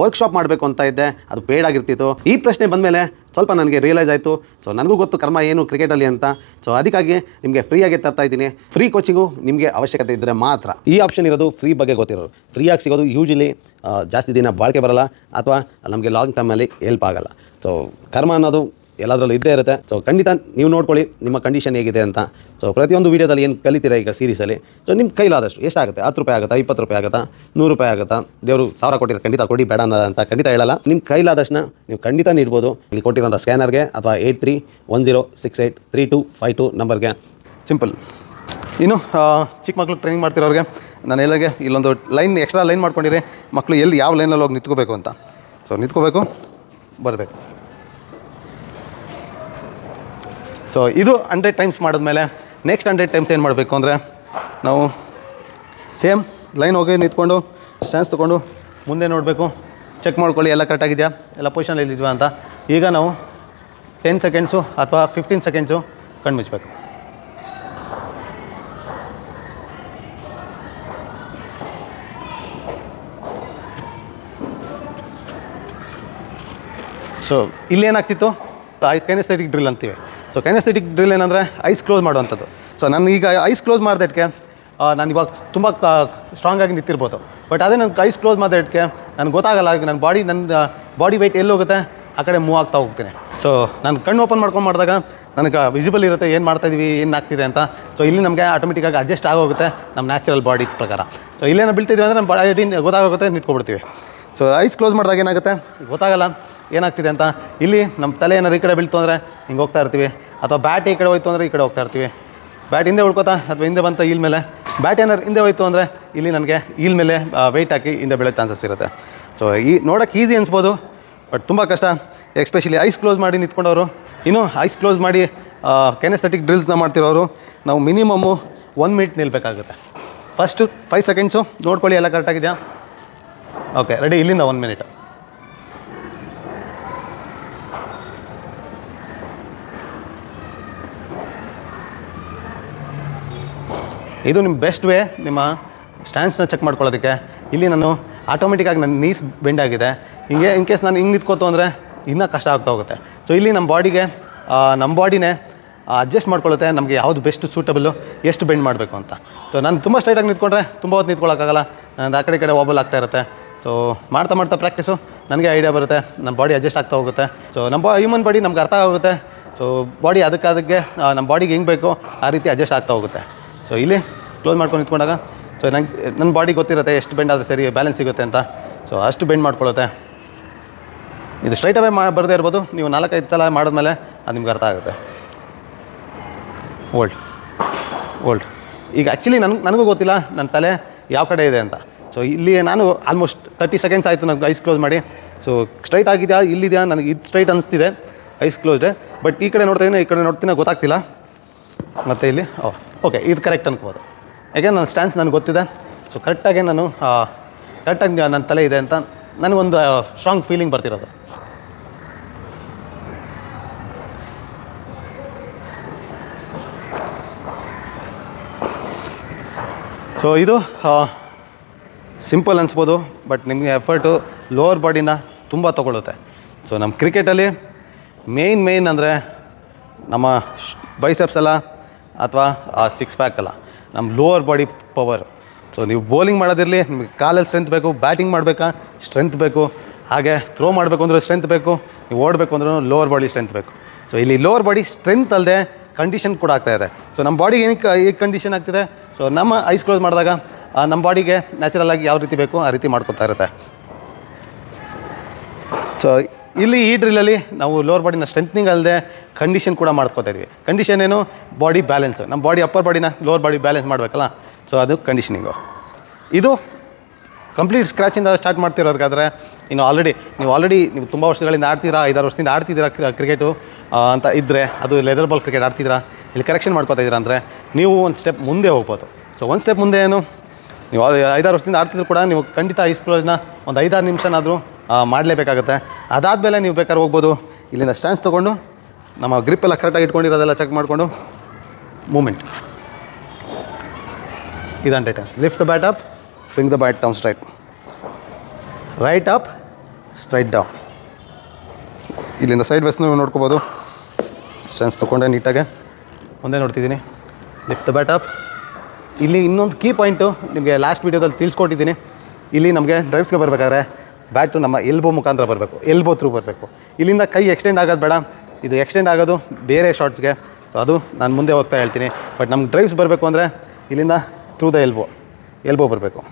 ವರ್ಕ್ಶಾಪ್ ಮಾಡಬೇಕು ಅಂತ ಇದ್ದೆ, ಅದು ಪೇಯ್ಡ್ ಆಗಿರ್ತಿತ್ತು. ಈ ಪ್ರಶ್ನೆ ಬಂದಮೇಲೆ ಸ್ವಲ್ಪ ನನಗೆ ರಿಯಲೈಸ್ ಆಯಿತು. ಸೊ ನನಗೂ ಗೊತ್ತು ಕರ್ಮ ಏನು ಕ್ರಿಕೆಟಲ್ಲಿ ಅಂತ. ಸೊ ಅದಕ್ಕಾಗಿ ನಿಮಗೆ ಫ್ರೀಯಾಗಿ ತರ್ತಾ ಇದ್ದೀನಿ. ಫ್ರೀ ಕೋಚಿಂಗು ನಿಮಗೆ ಅವಶ್ಯಕತೆ ಇದ್ದರೆ ಮಾತ್ರ ಈ ಆಪ್ಷನ್ ಇರೋದು. ಫ್ರೀ ಬಗ್ಗೆ ಗೊತ್ತಿರೋರು ಫ್ರೀಯಾಗಿ ಸಿಗೋದು ಯೂಶಲಿ ಜಾಸ್ತಿ ದಿನ ಬಾಳಿಕೆ ಬರೋಲ್ಲ, ಅಥವಾ ನಮಗೆ ಲಾಂಗ್ ಟರ್ಮಲ್ಲಿ ಹೆಲ್ಪ್ ಆಗೋಲ್ಲ. ಸೊ ಕರ್ಮ ಅನ್ನೋದು ಎಲ್ಲದರಲ್ಲೂ ಇದ್ದೇ ಇರುತ್ತೆ. ಸೊ ಖಂಡಿತ ನೀವು ನೋಡ್ಕೊಳ್ಳಿ ನಿಮ್ಮ ಕಂಡೀಷನ್ ಹೇಗಿದೆ ಅಂತ. ಸೊ ಪ್ರತಿಯೊಂದು ವೀಡಿಯೋದಲ್ಲಿ ಏನು ಕಲಿತೀರಾ ಈಗ ಸೀರೀಸಲ್ಲಿ, ಸೊ ನಿಮ್ಮ ಕೈಲಾದಷ್ಟು ಎಷ್ಟಾಗುತ್ತೆ, 10 ರೂಪಾಯಿ ಆಗುತ್ತಾ, 20 ರೂಪಾಯಿ ಆಗುತ್ತಾ, 100 ರೂಪಾಯಿ ಆಗುತ್ತಾ, ದೇವರು 1000 ಕೊಟ್ಟಿರೋ ಖಂಡಿತ ಕೊಡಿ, ಬೇಡ ಅಂತ ಖಂಡಿತ ಹೇಳಲ್ಲ. ನಿಮ್ಮ ಕೈಲಾದಷ್ಟನ್ನ ನೀವು ಖಂಡಿತ ನೀಡ್ಬೋದು. ಇಲ್ಲಿ ಕೊಟ್ಟಿರೋಂಥ ಸ್ಕ್ಯಾನರ್ಗೆ ಅಥವಾ 8310683252 ನಂಬರ್ಗೆ. ಸಿಂಪಲ್. ಇನ್ನು ಚಿಕ್ಕ ಮಕ್ಕಳು ಟ್ರೈನಿಂಗ್ ಮಾಡ್ತಿರೋರಿಗೆ ನಾನು ಹೇಳೋಗೆ ಇಲ್ಲೊಂದು ಲೈನ್ ಎಕ್ಸ್ಟ್ರಾ ಲೈನ್ ಮಾಡ್ಕೊಂಡಿರಿ. ಮಕ್ಕಳು ಎಲ್ಲಿ ಯಾವ ಲೈನಲ್ಲಿ ಹೋಗಿ ನಿಂತ್ಕೋಬೇಕು ಅಂತ. ಸೊ ನಿಂತ್ಕೋಬೇಕು, ಬರಬೇಕು. ಸೊ ಇದು 100 ಟೈಮ್ಸ್ ಮಾಡಿದ್ಮೇಲೆ ನೆಕ್ಸ್ಟ್ 100 ಟೈಮ್ಸ್ ಏನು ಮಾಡಬೇಕು ಅಂದರೆ, ನಾವು ಸೇಮ್ ಲೈನ್ ಹೋಗಿ ನಿಂತ್ಕೊಂಡು ಸ್ಟ್ಯಾನ್ಸ್ ತೊಗೊಂಡು ಮುಂದೆ ನೋಡಬೇಕು, ಚೆಕ್ ಮಾಡ್ಕೊಳ್ಳಿ ಎಲ್ಲ ಕರೆಕ್ಟಾಗಿದೆಯಾ, ಎಲ್ಲ ಪೊಸಿಷನಲ್ಲಿ ಇದ್ವಾ ಅಂತ. ಈಗ ನಾವು 10 ಸೆಕೆಂಡ್ಸು ಅಥವಾ 15 ಸೆಕೆಂಡ್ಸು ಕಣ್ಣು ಮುಚ್ಚಬೇಕು. ಸೊ ಇಲ್ಲೇನಾಗ್ತಿತ್ತು, ಕೈನೆಸ್ಥೆಟಿಕ್ ಡ್ರಿಲ್ ಅಂತೀವಿ. ಸೊ ಕೈನೆಸ್ಥೆಟಿಕ್ ಡ್ರಿಲ್ ಏನಂದರೆ ಐಸ್ ಕ್ಲೋಸ್ ಮಾಡುವಂಥದ್ದು. ಸೊ ನಾನು ಈಗ ಐಸ್ ಕ್ಲೋಸ್ ಮಾಡಿದಕ್ಕೆ ನಾನು ಇವಾಗ ತುಂಬ ಸ್ಟ್ರಾಂಗಾಗಿ ನಿಂತಿರ್ಬೋದು, ಬಟ್ ಅದೇ ನನ್ನ ಐಸ್ ಕ್ಲೋಸ್ ಮಾಡಿದಕ್ಕೆ ನನಗೆ ಗೊತ್ತಾಗಲ್ಲ. ಈಗ ನನ್ನ ಬಾಡಿ ವೆಯ್ಟ್ ಎಲ್ಲಿ ಹೋಗುತ್ತೆ ಆ ಕಡೆ ಮೂವ್ ಆಗ್ತಾ ಹೋಗ್ತೀನಿ. ಸೊ ನಾನು ಕಣ್ಣು ಓಪನ್ ಮಾಡ್ಕೊಂಡು ಮಾಡಿದಾಗ ನನಗೆ ವಿಸಿಬಲ್ ಇರುತ್ತೆ ಏನು ಮಾಡ್ತಾಯಿದ್ದೀವಿ, ಏನು ಆಗ್ತಿದೆ ಅಂತ. ಸೊ ಇಲ್ಲಿ ನಮಗೆ ಆಟೋಮೆಟಿಕ್ಕಾಗಿ ಅಡ್ಜಸ್ಟ್ ಆಗೋಗುತ್ತೆ ನಮ್ಮ ನ್ಯಾಚುರಲ್ ಬಾಡಿ ಪ್ರಕಾರ. ಸೊ ಇಲ್ಲೇನೋ ಬೀಳ್ತಿದ್ವಿ ಅಂದರೆ ನಮ್ಮ ಬಾಡಿ ಗೊತ್ತಾಗೋಗುತ್ತೆ, ನಿಂತ್ಕೊಬಿಡ್ತೀವಿ. ಸೊ ಐಸ್ ಕ್ಲೋಸ್ ಮಾಡಿದಾಗ ಏನಾಗುತ್ತೆ ಗೊತ್ತಾಗಲ್ಲ ಏನಾಗ್ತಿದೆ ಅಂತ. ಇಲ್ಲಿ ನಮ್ಮ ತಲೆ ಏನಾರು ಈ ಕಡೆ ಬೀಳ್ತು ಅಂದರೆ ಹಿಂಗೆ ಹೋಗ್ತಾ ಇರ್ತೀವಿ, ಅಥವಾ ಬ್ಯಾಟ್ ಈ ಕಡೆ ಹೋಯ್ತು ಅಂದರೆ ಈ ಕಡೆ ಹೋಗ್ತಾ ಇರ್ತೀವಿ. ಬ್ಯಾಟ್ ಹಿಂದೆ ಉಳ್ಕೋತಾ ಅಥವಾ ಹಿಂದೆ ಬಂತ ಈಲ್ ಮೇಲೆ, ಬ್ಯಾಟ್ ಏನಾರು ಹಿಂದೆ ಹೋಯ್ತು ಅಂದರೆ ಇಲ್ಲಿ ನನಗೆ ಈಲ್ ಮೇಲೆ ವೆಯ್ಟ್ ಹಾಕಿ ಹಿಂದೆ ಬೀಳೋ ಚಾನ್ಸಸ್ ಇರುತ್ತೆ. ಸೊ ಈ ನೋಡೋಕ್ಕೆ ಈಸಿ ಅನಿಸ್ಬೋದು, ಬಟ್ ತುಂಬ ಕಷ್ಟ. ಎಸ್ಪೆಷಲಿ ಐಸ್ ಕ್ಲೋಸ್ ಮಾಡಿ ನಿಂತ್ಕೊಂಡವರು, ಇನ್ನು ಐಸ್ ಕ್ಲೋಸ್ ಮಾಡಿ ಕೆನೆಸ್ಥೆಟಿಕ್ ಡ್ರಿಲ್ಸ್ನ ಮಾಡ್ತಿರೋರು ನಾವು ಮಿನಿಮಮ್ಮು 1 ಮಿನಿಟ್ ನಿಲ್ಲಬೇಕಾಗುತ್ತೆ. ಫಸ್ಟು 5 ಸೆಕೆಂಡ್ಸು ನೋಡ್ಕೊಳ್ಳಿ ಎಲ್ಲ ಕರೆಕ್ಟಾಗಿದೆಯಾ. Okay, ready. ಇಲ್ಲಿಂದ 1 ಮಿನಿಟ್. ಇದು ನಿಮ್ಮ ಬೆಸ್ಟ್ ವೇ ನಿಮ್ಮ ಸ್ಟ್ಯಾನ್ಸ್ನ ಚೆಕ್ ಮಾಡ್ಕೊಳ್ಳೋದಕ್ಕೆ. ಇಲ್ಲಿ ನಾನು ಆಟೋಮೆಟಿಕ್ಕಾಗಿ ನನ್ನ ನೀಸ್ ಬೆಂಡ್ ಆಗಿದೆ. ಹಿಂಗೆ ಇನ್ ಕೇಸ್ ನಾನು ಹಿಂಗೆ ನಿಂತ್ಕೋತು ಅಂದರೆ ಇನ್ನೂ ಕಷ್ಟ ಆಗ್ತಾ ಹೋಗುತ್ತೆ. ಸೊ ಇಲ್ಲಿ ನಮ್ಮ ಬಾಡಿನೇ ಅಡ್ಜಸ್ಟ್ ಮಾಡ್ಕೊಳ್ಳುತ್ತೆ ನಮಗೆ ಯಾವುದು ಬೆಸ್ಟ್ ಸೂಟಬಲ್ಲು, ಎಷ್ಟು ಬೆಂಡ್ ಮಾಡಬೇಕು ಅಂತ. ಸೊ ನಾನು ತುಂಬ ಸ್ಟ್ರೈಟಾಗಿ ನಿಂತ್ಕೊಂಡ್ರೆ ತುಂಬ ಹೊತ್ತು ನಿಂತ್ಕೊಳ್ಳೋಕ್ಕಾಗಲ್ಲ, ನಾನು ಆ ಕಡೆ ವಾಬಲ್ ಆಗ್ತಾ ಇರುತ್ತೆ. ಸೊ ಮಾಡ್ತಾ ಪ್ರಾಕ್ಟೀಸು ನನಗೆ ಐಡಿಯಾ ಬರುತ್ತೆ, ನಮ್ಮ ಬಾಡಿ ಅಡ್ಜಸ್ಟ್ ಆಗ್ತಾ ಹೋಗುತ್ತೆ. ಸೊ ನಮ್ಮ ಹ್ಯೂಮನ್ ಬಾಡಿ ನಮ್ಗೆ ಅರ್ಥ ಆಗುತ್ತೆ. ಸೊ ಬಾಡಿ ಅದಕ್ಕೆ ನಮ್ಮ ಬಾಡಿಗೆ ಹೆಂಗೆ ಬೇಕೋ ಆ ರೀತಿ ಅಡ್ಜಸ್ಟ್ ಆಗ್ತಾ ಹೋಗುತ್ತೆ. ಸೊ ಇಲ್ಲಿ ಕ್ಲೋಸ್ ಮಾಡ್ಕೊಂಡು ನಿಂತ್ಕೊಂಡಾಗ ಸೊ ನನ್ನ ಬಾಡಿ ಗೊತ್ತಿರುತ್ತೆ ಎಷ್ಟು ಬೆಂಡ್ ಆದರೆ ಸರಿ ಬ್ಯಾಲೆನ್ಸ್ ಸಿಗುತ್ತೆ ಅಂತ. ಸೊ ಅಷ್ಟು ಬೆಂಡ್ ಮಾಡ್ಕೊಳ್ಳುತ್ತೆ. ಇದು ಸ್ಟ್ರೈಟ್ ಅವೇ ಬರದೇ ಇರ್ಬೋದು, ನೀವು 4-5 ಸಲ ಮಾಡಿದ್ಮೇಲೆ ಅದು ನಿಮ್ಗೆ ಅರ್ಥ ಆಗುತ್ತೆ. ಓಲ್ಡ್ ಈಗ ಆ್ಯಕ್ಚುಲಿ ನನಗೂ ಗೊತ್ತಿಲ್ಲ ನನ್ನ ತಲೆ ಯಾವ ಕಡೆ ಇದೆ ಅಂತ. ಸೊ ಇಲ್ಲಿ ನಾನು ಆಲ್ಮೋಸ್ಟ್ 30 ಸೆಕೆಂಡ್ಸ್ ಆಯಿತು ನನಗೆ ಐಸ್ ಕ್ಲೋಸ್ ಮಾಡಿ. ಸೊ ಸ್ಟ್ರೈಟ್ ಆಗಿದೆಯಾ ಇಲ್ಲಿದೆಯಾ, ನನಗೆ ಇದು ಸ್ಟ್ರೈಟ್ ಅನಿಸ್ತಿದೆ, ಐಸ್ ಕ್ಲೋಸ್ಡೆ. ಬಟ್ ಈ ಕಡೆ ನೋಡ್ತಾಯಿದ್ದೀನಿ, ಈ ಕಡೆ ನೋಡ್ತೀನಿ, ಗೊತ್ತಾಗ್ತಿಲ್ಲ. ಮತ್ತು ಇಲ್ಲಿ ಓಕೆ, ಇದು ಕರೆಕ್ಟ್ ಅನ್ಕೋಬೋದು. ಯಾಕೆ ನನ್ನ ಸ್ಟ್ಯಾನ್ಸ್ ನನಗೆ ಗೊತ್ತಿದೆ. ಸೊ ಕರೆಕ್ಟಾಗಿ ನನ್ನ ತಲೆ ಇದೆ ಅಂತ ನನಗೊಂದು ಸ್ಟ್ರಾಂಗ್ ಫೀಲಿಂಗ್ ಬರ್ತಿರೋದು. ಸೊ ಇದು ಸಿಂಪಲ್ ಅನಿಸ್ಬೋದು, ಬಟ್ ನಿಮಗೆ ಎಫರ್ಟು ಲೋವರ್ ಬಾಡಿನ ತುಂಬ ತೊಗೊಳುತ್ತೆ. ಸೊ ನಮ್ಮ ಕ್ರಿಕೆಟಲ್ಲಿ ಮೇಯ್ನ್ ಅಂದರೆ ನಮ್ಮ ಬೈಸೆಪ್ಸ್ ಅಲ್ಲ ಅಥವಾ 6 ಪ್ಯಾಕ್ ಅಲ್ಲ, ನಮ್ಮ ಲೋವರ್ ಬಾಡಿ ಪವರ್. ಸೊ ನೀವು ಬೌಲಿಂಗ್ ಮಾಡೋದಿರಲಿ, ನಿಮಗೆ ಕಾಲಲ್ಲಿ ಸ್ಟ್ರೆಂತ್ ಬೇಕು, ಬ್ಯಾಟಿಂಗ್ ಮಾಡಬೇಕಾ ಸ್ಟ್ರೆಂತ್ ಬೇಕು, ಹಾಗೆ ಥ್ರೋ ಮಾಡಬೇಕು ಅಂದರೂ ಸ್ಟ್ರೆಂತ್ ಬೇಕು, ನೀವು ಓಡಬೇಕು ಅಂದ್ರೂ ಲೋವರ್ ಬಾಡಿ ಸ್ಟ್ರೆಂತ್ ಬೇಕು. ಸೊ ಇಲ್ಲಿ ಲೋವರ್ ಬಾಡಿ ಸ್ಟ್ರೆಂತ್ ಅಲ್ಲದೆ ಕಂಡೀಷನ್ ಕೂಡ ಆಗ್ತಾಯಿದೆ. ಸೊ ನಮ್ಮ ಬಾಡಿಗೆ ಏನಕ್ಕೆ ಈ ಕಂಡೀಷನ್ ಆಗ್ತಿದೆ, ಸೊ ನಮ್ಮ ಐಸ್ ಕ್ಲೋಸ್ ಮಾಡಿದಾಗ ನಮ್ಮ ಬಾಡಿಗೆ ನ್ಯಾಚುರಲಾಗಿ ಯಾವ ರೀತಿ ಬೇಕು ಆ ರೀತಿ ಮಾಡ್ಕೊತಾ ಇರುತ್ತೆ. ಸೊ ಇಲ್ಲಿ ಈ ಡ್ರಿಲ್ಲಲ್ಲಿ ನಾವು ಲೋವರ್ ಬಾಡಿನ ಸ್ಟ್ರೆಂತ್ನಿಂಗ್ ಅಲ್ಲದೆ ಕಂಡೀಷನ್ ಕೂಡ ಮಾಡ್ಕೋತಾ ಇದ್ವಿ. ಕಂಡೀಷನ್ ಏನು, ಬಾಡಿ ಬ್ಯಾಲೆನ್ಸ್. ನಮ್ಮ ಬಾಡಿ ಅಪ್ಪರ್ ಬಾಡಿನ ಲೋವರ್ ಬಾಡಿ ಬ್ಯಾಲೆನ್ಸ್ ಮಾಡಬೇಕಲ್ಲ, ಸೊ ಅದು ಕಂಡೀಷನಿಂಗು. ಇದು ಕಂಪ್ಲೀಟ್ ಸ್ಕ್ರ್ಯಾಚಿಂದ ಸ್ಟಾರ್ಟ್ ಮಾಡ್ತಿರೋರ್ಗಾದ್ರೆ ನೀವು ತುಂಬ ವರ್ಷಗಳಿಂದ ಆಡ್ತೀರಾ, 5-6 ವರ್ಷದಿಂದ ಆಡ್ತಿದ್ದೀರಾ ಕ್ರಿಕೆಟು ಅಂತ ಇದ್ದರೆ, ಅದು ಲೆದರ್ ಬಾಲ್ ಕ್ರಿಕೆಟ್ ಆಡ್ತಿದ್ದೀರಾ, ಇಲ್ಲಿ ಕರೆಕ್ಷನ್ ಮಾಡ್ಕೋತಾ ಇದ್ದೀರಾ ಅಂದರೆ ನೀವು ಒಂದು ಸ್ಟೆಪ್ ಮುಂದೆ ಹೋಗ್ಬೋದು. ಸೊ ಒಂದು ಸ್ಟೆಪ್ ಮುಂದೆ ಏನು, ನೀವು 5-6 ವರ್ಷದಿಂದ ಆಡ್ತಿದ್ರು ಕೂಡ ನೀವು ಖಂಡಿತ ಐಸ್ ಕ್ಲೋಸ್ನ ಒಂದು 5-6 ನಿಮಿಷನಾದರೂ ಮಾಡಲೇಬೇಕಾಗುತ್ತೆ. ಅದಾದಮೇಲೆ ನೀವು ಬೇಕಾದ್ರೆ ಹೋಗ್ಬೋದು. ಇಲ್ಲಿಂದ ಸ್ಟ್ಯಾನ್ಸ್ ತೊಗೊಂಡು ನಮ್ಮ ಗ್ರಿಪ್ಪೆಲ್ಲ ಕರೆಕ್ಟಾಗಿ ಇಟ್ಕೊಂಡಿರೋದೆಲ್ಲ ಚೆಕ್ ಮಾಡಿಕೊಂಡು ಮೂಮೆಂಟ್ ಇದಂಟೆ time. Lift the bat up, swing the bat down straight, right up, straight down. ಇಲ್ಲಿಂದ ಸೈಡ್ ವೇಸ್ನ ನೋಡ್ಕೋಬೋದು. ಸ್ಟ್ಯಾನ್ಸ್ ತೊಗೊಂಡೆ ನೀಟಾಗೆ ಒಂದೇ ನೋಡ್ತಿದ್ದೀನಿ. Lift the bat up. ಇಲ್ಲಿ ಇನ್ನೊಂದು ಕೀ ಪಾಯಿಂಟು ನಿಮಗೆ ಲಾಸ್ಟ್ ವೀಡಿಯೋದಲ್ಲಿ ತಿಳಿಸ್ಕೊಟ್ಟಿದ್ದೀನಿ. ಇಲ್ಲಿ ನಮಗೆ ಡ್ರೈವ್ಸ್ಗೆ ಬರಬೇಕಾದ್ರೆ ಬ್ಯಾಟು ನಮ್ಮ ಎಲ್ಬೋ ಮುಖಾಂತರ ಬರಬೇಕು, ಎಲ್ಬೋ ಥ್ರೂ ಬರಬೇಕು. ಇಲ್ಲಿಂದ ಕೈ ಎಕ್ಸ್ಟೆಂಡ್ ಆಗೋದು ಬೇಡ, ಇದು ಎಕ್ಸ್ಟೆಂಡ್ ಆಗೋದು ಬೇರೆ ಶಾರ್ಟ್ಸ್ಗೆ. ಸೊ ಅದು ನಾನು ಮುಂದೆ ಹೋಗ್ತಾ ಹೇಳ್ತೀನಿ. ಬಟ್ ನಮ್ಗೆ ಡ್ರೈವ್ಸ್ ಬರಬೇಕು ಅಂದರೆ ಇಲ್ಲಿಂದ ಥ್ರೂ ದ ಎಲ್ಬೋ ಬರಬೇಕು.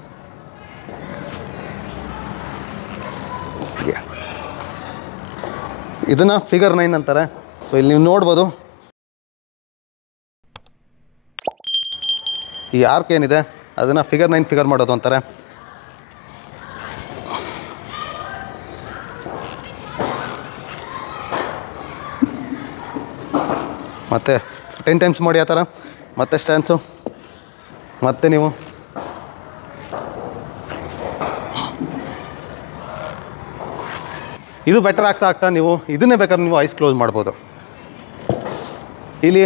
ಇದನ್ನು ಫಿಗರ್ 9 ಅಂತಾರೆ. ಸೊ ಇಲ್ಲಿ ನೀವು ನೋಡ್ಬೋದು, ಈ ಆರ್ಕ್ ಏನಿದೆ ಅದನ್ನು ಫಿಗರ್ 9 ಫಿಗರ್ ಮಾಡೋದು ಅಂತಾರೆ. ಮತ್ತು 10 ಟೈಮ್ಸ್ ಮಾಡಿ ಆ ಥರ, ಮತ್ತೆ ಸ್ಟ್ಯಾನ್ಸು, ಮತ್ತು ನೀವು ಇದು ಬೆಟರ್ ಆಗ್ತಾ ನೀವು ಇದನ್ನೇ ಬೇಕಾದ್ರೆ ನೀವು ಐಸ್ ಕ್ಲೋಸ್ ಮಾಡ್ಬೋದು. ಇಲ್ಲಿ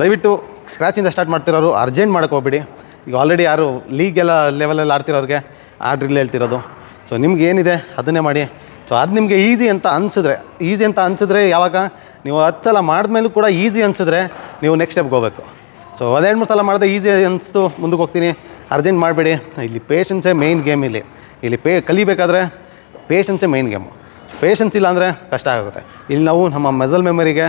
ದಯವಿಟ್ಟು ಸ್ಕ್ರ್ಯಾಚಿಂದ ಸ್ಟಾರ್ಟ್ ಮಾಡ್ತಿರೋರು ಅರ್ಜೆಂಟ್ ಮಾಡೋಕ್ಕೆ ಹೋಗ್ಬಿಡಿ. ಈಗ ಆಲ್ರೆಡಿ ಯಾರು ಲೀಗೆಲ್ಲ ಲೆವೆಲಲ್ಲಿ ಆಡ್ತಿರೋರಿಗೆ ಆ ಡ್ರಿಲ್ ಹೇಳ್ತಿರೋದು. ಸೊ ನಿಮ್ಗೆ ಏನಿದೆ ಅದನ್ನೇ ಮಾಡಿ. ಸೊ ಅದು ನಿಮಗೆ ಈಸಿ ಅಂತ ಅನಿಸಿದ್ರೆ ಯಾವಾಗ ನೀವು 10 ಸಲ ಮಾಡಿದ್ಮೇಲೂ ಕೂಡ ಈಸಿ ಅನಿಸಿದ್ರೆ ನೀವು ನೆಕ್ಸ್ಟ್ ಸ್ಟೆಪ್ಗೆ ಹೋಗಬೇಕು. ಸೊ 1-2-3 ಸಲ ಮಾಡಿದೆ ಈಸಿ ಅನಿಸ್ತು ಮುಂದಕ್ಕೆ ಹೋಗ್ತೀನಿ, ಅರ್ಜೆಂಟ್ ಮಾಡಬೇಡಿ. ಇಲ್ಲಿ ಪೇಷನ್ಸೇ ಮೇಯ್ನ್ ಗೇಮ್. ಇಲ್ಲಿ ಕಲಿಬೇಕಾದ್ರೆ ಪೇಷನ್ಸೇ ಮೇಯ್ನ್ ಗೇಮು. ಪೇಷನ್ಸ್ ಇಲ್ಲ ಅಂದರೆ ಕಷ್ಟ ಆಗುತ್ತೆ. ಇಲ್ಲಿ ನಾವು ನಮ್ಮ ಮಸಲ್ ಮೆಮರಿಗೆ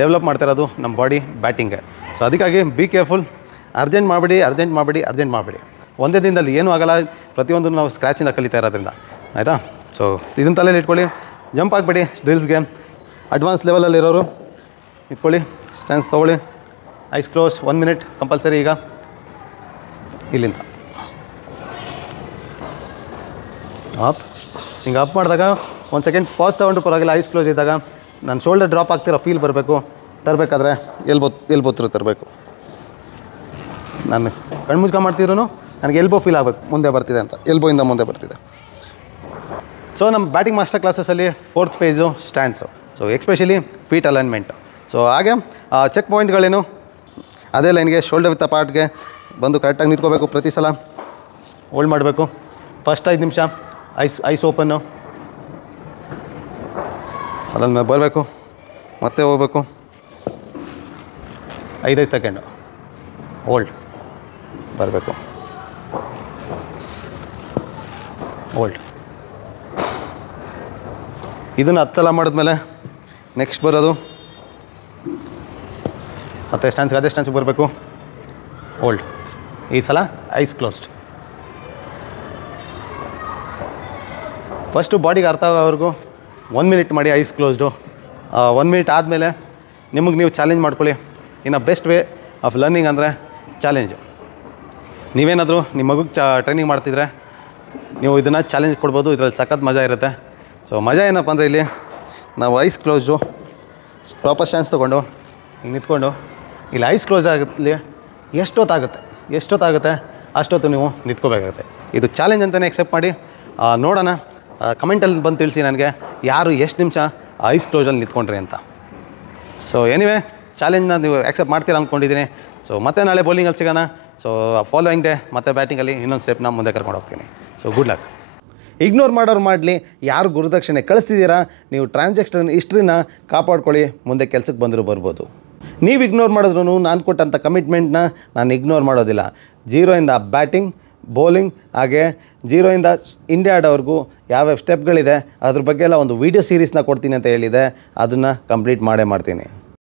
ಡೆವಲಪ್ ಮಾಡ್ತಿರೋದು ನಮ್ಮ ಬಾಡಿ ಬ್ಯಾಟಿಂಗ್ಗೆ. ಸೊ ಅದಕ್ಕಾಗಿ ಬಿ ಕೇರ್ಫುಲ್. ಅರ್ಜೆಂಟ್ ಮಾಡಬೇಡಿ. ಒಂದೇ ದಿನದಲ್ಲಿ ಏನೂ ಆಗಲ್ಲ. ಪ್ರತಿಯೊಂದು ನಾವು ಸ್ಕ್ರ್ಯಾಚಿಂದ ಕಲಿತಾ ಇರೋದ್ರಿಂದ, ಆಯಿತಾ? ಸೊ ಇದನ್ನ ತಲೆಯಲ್ಲಿ ಇಟ್ಕೊಳ್ಳಿ. ಜಂಪ್ ಆಗಿಬಿಡಿ ಡ್ರಿಲ್ಸ್ಗೆ. ಅಡ್ವಾನ್ಸ್ ಲೆವೆಲಲ್ಲಿರೋರು ಇಟ್ಕೊಳ್ಳಿ, ಸ್ಟ್ಯಾನ್ಸ್ ತೊಗೊಳ್ಳಿ, ಐಸ್ ಕ್ಲೋಸ್ 1 ಮಿನಿಟ್ ಕಂಪಲ್ಸರಿ. ಈಗ ಇಲ್ಲಿಂದ ಅಪ್, ಹಿಂಗೆ ಅಪ್ ಮಾಡಿದಾಗ ಒಂದು ಸೆಕೆಂಡ್ ಪಾಸ್ ತೊಗೊಂಡು ಪರವಾಗಿಲ್ಲ. ಐಸ್ ಕ್ಲೋಸ್ ಇದ್ದಾಗ ನನ್ನ ಶೋಲ್ಡರ್ ಡ್ರಾಪ್ ಆಗ್ತಿರೋ ಫೀಲ್ ಬರಬೇಕು. ತರಬೇಕಾದ್ರೆ ಎಲ್ಬೋ ಥ್ರೂ ತರಬೇಕು. ನಾನು ಕಣ್ಮುಚ್ಕ ಮಾಡ್ತಿದ್ರು ನನಗೆ ಎಲ್ಬೋ ಫೀಲ್ ಆಗಬೇಕು ಮುಂದೆ ಬರ್ತಿದೆ ಅಂತ, ಎಲ್ಬೋಯಿಂದ ಮುಂದೆ ಬರ್ತಿದೆ. ಸೊ ನಮ್ಮ ಬ್ಯಾಟಿಂಗ್ ಮಾಸ್ಟರ್ ಕ್ಲಾಸಸಲ್ಲಿ 4th phase stance. So especially feet alignment. So ಹಾಗೆ ಚೆಕ್ ಪಾಯಿಂಟ್ಗಳೇನು, ಅದೇ ಲೈನ್ಗೆ ಶೋಲ್ಡರ್ ವಿತ್ ಪಾರ್ಟ್ಗೆ ಬಂದು ಕರೆಕ್ಟಾಗಿ ನಿಂತ್ಕೋಬೇಕು. ಪ್ರತಿ ಸಲ ಹೋಲ್ಡ್ ಮಾಡಬೇಕು. ಫಸ್ಟ್ 5 ನಿಮಿಷ ಐಸ್ ಓಪನ್ನು, ಅದಾದ್ಮೇಲೆ ಬರಬೇಕು, ಮತ್ತೆ ಹೋಗಬೇಕು. 5 ಸೆಕೆಂಡು ಹೋಲ್ಡ್, ಬರಬೇಕು, ಹೋಲ್ಡ್. ಇದನ್ನು 10 ಸಲ ಮಾಡಿದ್ಮೇಲೆ ನೆಕ್ಸ್ಟ್ ಬರೋದು ಮತ್ತೆ ಸ್ಟ್ಯಾನ್ಸ್ಗೆ, ಅದೇ ಸ್ಟ್ಯಾನ್ಸ್ಗೆ ಬರಬೇಕು, ಹೋಲ್ಡ್. ಈ ಸಲ ಐಸ್ ಕ್ಲೋಸ್ಡ್. ಫಸ್ಟು ಬಾಡಿಗೆ ಅರ್ಥ ಆಗೋವರೆಗೂ 1 ಮಿನಿಟ್ ಮಾಡಿ ಐಸ್ ಕ್ಲೋಸ್ಡು. 1 ಮಿನಿಟ್ ಆದಮೇಲೆ ನಿಮಗೆ ನೀವು ಚಾಲೆಂಜ್ ಮಾಡ್ಕೊಳ್ಳಿ. ಇನ್ನು ಬೆಸ್ಟ್ ವೇ ಆಫ್ ಲರ್ನಿಂಗ್ ಅಂದರೆ ಚಾಲೆಂಜು. ನೀವೇನಾದರೂ ನಿಮ್ಮ ಮಗುಗೆ ಟ್ರೈನಿಂಗ್ ಮಾಡ್ತಿದ್ರೆ ನೀವು ಇದನ್ನು ಚಾಲೆಂಜ್ ಕೊಡ್ಬೋದು. ಇದರಲ್ಲಿ ಸಖತ್ ಮಜಾ ಇರುತ್ತೆ. ಸೊ ಮಜಾ ಏನಪ್ಪ ಅಂದರೆ ಇಲ್ಲಿ ನಾವು ಐಸ್ ಕ್ಲೋಸು ಪ್ರಾಪರ್ ಸ್ಟ್ಯಾನ್ಸ್ ತೊಗೊಂಡು ಹಿಂಗೆ ನಿಂತ್ಕೊಂಡು ಇಲ್ಲಿ ಐಸ್ ಕ್ಲೋಸ್ ಆಗುತ್ತೆ. ಎಷ್ಟೊತ್ತಾಗುತ್ತೆ ಅಷ್ಟೊತ್ತು ನೀವು ನಿಂತ್ಕೋಬೇಕಾಗುತ್ತೆ. ಇದು ಚಾಲೆಂಜ್ ಅಂತಲೇ ಎಕ್ಸೆಪ್ಟ್ ಮಾಡಿ. ನೋಡೋಣ, ಕಮೆಂಟಲ್ಲಿ ಬಂದು ತಿಳಿಸಿ ನನಗೆ ಯಾರು ಎಷ್ಟು ನಿಮಿಷ ಐಸ್ ಕ್ಲೋಸಲ್ಲಿ ನಿಂತ್ಕೊಂಡ್ರಿ ಅಂತ. ಸೊ ಎನಿವೆ ಚಾಲೆಂಜ್ನ ನೀವು ಆಕ್ಸೆಪ್ಟ್ ಮಾಡ್ತೀರಾ ಅಂದ್ಕೊಂಡಿದ್ದೀನಿ. ಸೊ ಮತ್ತೆ ನಾಳೆ ಬೌಲಿಂಗಲ್ಲಿ ಸಿಗೋಣ. ಸೊ ಫಾಲೋಯಿಂಗ್ ಡೇ ಮತ್ತೆ ಬ್ಯಾಟಿಂಗಲ್ಲಿ ಇನ್ನೊಂದು ಸ್ಟೆಪ್ನ ಮುಂದೆ ಕರ್ಕೊಂಡು ಹೋಗ್ತೀನಿ. So good luck. ಇಗ್ನೋರ್ ಮಾಡೋರು ಮಾಡಲಿ, ಯಾರು ಗುರುದಕ್ಷಿಣೆ ಕಳಿಸ್ತಿದ್ದೀರಾ ನೀವು ಟ್ರಾನ್ಸಾಕ್ಷನ್ ಹಿಸ್ಟ್ರಿನ ಕಾಪಾಡ್ಕೊಳ್ಳಿ. ಮುಂದೆ ಕೆಲಸಕ್ಕೆ ಬಂದರೂ ಬರ್ಬೋದು. ನೀವು ಇಗ್ನೋರ್ ಮಾಡಿದ್ರು ನಾನು ಕೊಟ್ಟಂಥ ಕಮಿಟ್ಮೆಂಟ್ನ ನಾನು ಇಗ್ನೋರ್ ಮಾಡೋದಿಲ್ಲ. 0ಇಂದ ಬ್ಯಾಟಿಂಗ್, ಬೌಲಿಂಗ್, ಹಾಗೆ 0ಇಂದ ಇಂಡಿಯಾ ಆಡೋವರೆಗೂ ಯಾವ್ಯಾವ ಸ್ಟೆಪ್ಗಳಿದೆ ಅದ್ರ ಬಗ್ಗೆ ಎಲ್ಲ ಒಂದು ವೀಡಿಯೋ ಸೀರೀಸ್ನ ಕೊಡ್ತೀನಿ ಅಂತ ಹೇಳಿದೆ. ಅದನ್ನು ಕಂಪ್ಲೀಟ್ ಮಾಡೇ ಮಾಡ್ತೀನಿ.